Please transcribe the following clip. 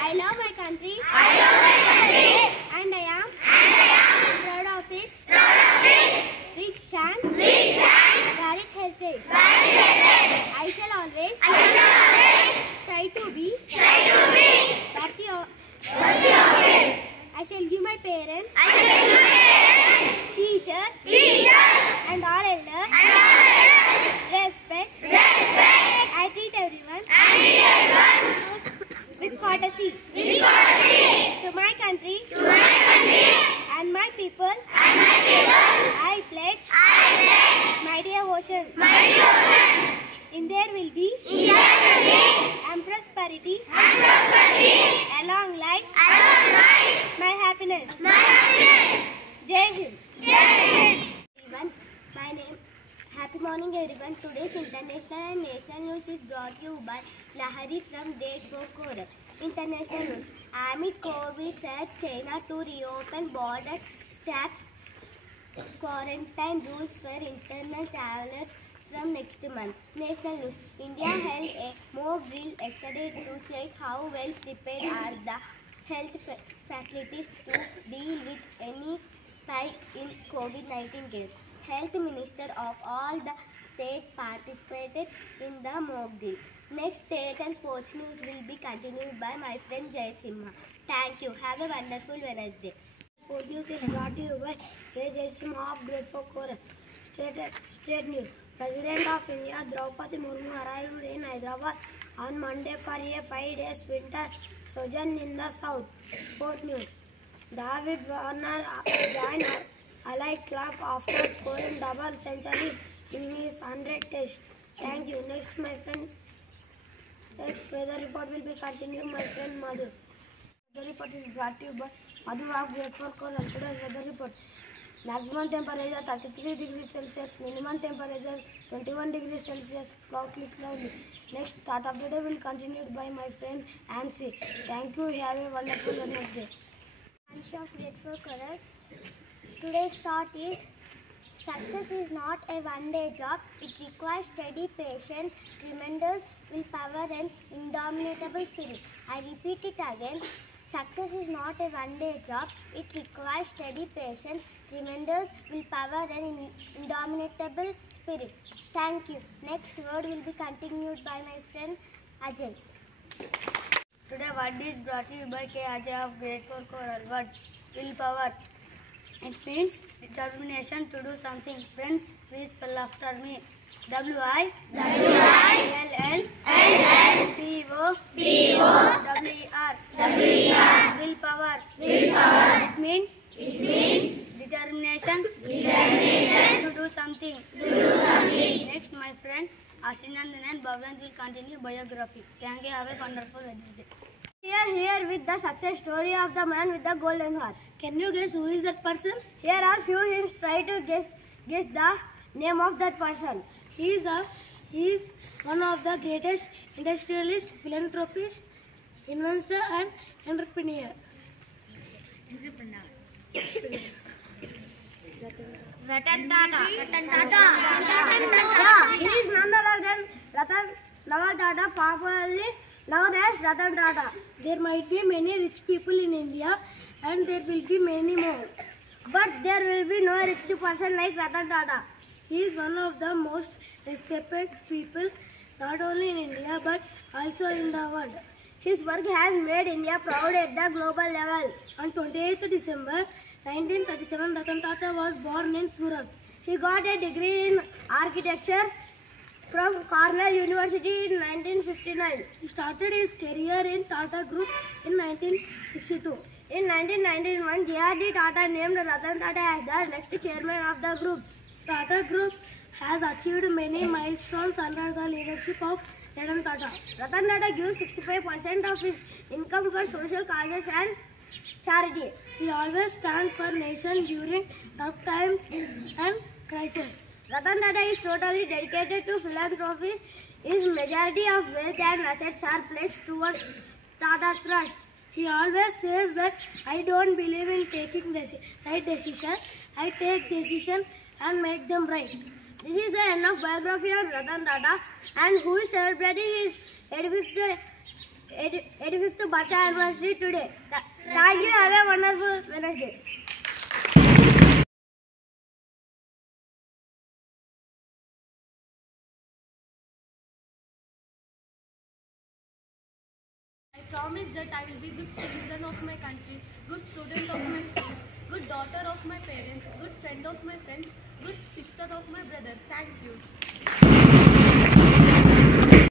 I love my country. And I am proud of it. Rich and varied heritage. I shall always try to be worthy of it. I shall give my parents, teachers, and all elders respect. I treat everyone with courtesy. To my country and my people, I pledge my dear oceans. In there will be and prosperity, along life, my happiness. Jai Hind. Everyone, my name. Happy morning everyone. Today's international and national news is brought to you by Lahari from Grade 4 Koral. International news. Amid COVID surge, China to reopen border scraps quarantine rules for internal travelers from next month. National news. India held a mock drill yesterday to check how well prepared are the health facilities to deal with any spike in COVID-19 cases. Health Minister of all the states participated in the mock drill. Next state and sports news will be continued by my friend Jai Simha. Thank you. Have a wonderful Wednesday. Sport news is brought to you by Jai Simha of Grade 4 Koral. State news. President of India Draupadi Murmu arrived in Hyderabad on Monday for a 5-day winter sojourn in the south. Sport news. David Warner joined Allied Club after scoring double century in his 100th test. Thank you. Next weather report will be continued my friend Madhu. Weather report is brought to you by Madhu of Grade 4 Koral. Today's weather report. Maximum temperature 33 degrees Celsius, minimum temperature 21 degrees Celsius, partly cloudy. Next thought of the day will continue by my friend Ansi. Thank you. Have a wonderful Wednesday. Ansi of Grade 4 Koral. Today's thought is, success is not a one-day job. It requires steady patience, tremendous willpower and indomitable spirit. I repeat it again. Success is not a one-day job. It requires steady patience, tremendous willpower and indomitable spirit. Thank you. Next word will be continued by my friend Ajay. Today word is brought to you by K. Ajay of Grade 4 Koral. Word, willpower. It means determination to do something. Friends, please spell after me. W-I-L-L-P-O-W-E-R. Willpower. It means determination to do something. Next, my friend Ashinandan and Bhavyan will continue biography. Thank you. Have a wonderful day. Here with the success story of the man with the golden heart. Can you guess who is that person? Here are few hints. Try to guess the name of that person. He is one of the greatest industrialist, philanthropist, investor and entrepreneur. Ratan Tata. Yeah, he is none other than Ratan Lal Tata, popularly known as Ratan Tata. There might be many rich people in India and there will be many more. But there will be no rich person like Ratan Tata. He is one of the most respected people not only in India but also in the world. His work has made India proud at the global level. On 28th December 1937, Ratan Tata was born in Surat. He got a degree in architecture from Cornell University in 1959. He started his career in Tata Group in 1962. In 1991, J.R.D. Tata named Ratan Tata as the next chairman of the groups. Tata Group has achieved many milestones under the leadership of Ratan Tata. Ratan Tata gives 65% of his income for social causes and charity. He always stands for nation during tough times and crisis. Ratan Tata is totally dedicated to philanthropy. His majority of wealth and assets are pledged towards Tata Trust. He always says that I don't believe in taking right decisions. I take decisions and make them right. This is the end of biography of Ratan Tata, and who is celebrating his 85th birthday anniversary today. Thank you. Have a wonderful Wednesday. I promise that I will be good citizen of my country, good student of my school, good daughter of my parents, good friend of my friends, good sister of my brother. Thank you.